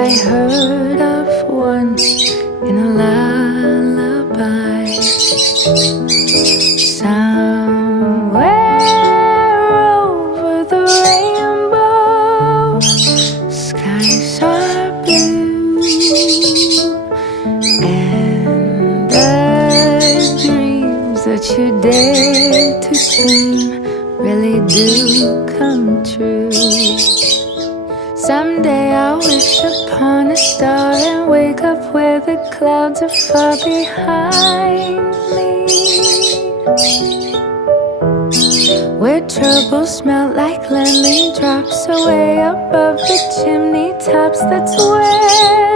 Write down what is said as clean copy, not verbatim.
I heard of once in a lullaby. Somewhere over the rainbow, skies are blue, and the dreams that you dare to dream really do come true. Someday I'll wish upon a star and wake up where the clouds are far behind me, where troubles melt like lemon drops away above the chimney tops. That's where